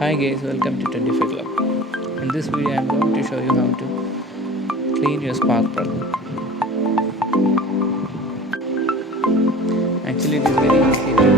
Hi guys, welcome to 25 Club. In this video, I am going to show you how to clean your spark plug. Actually, it is very easy to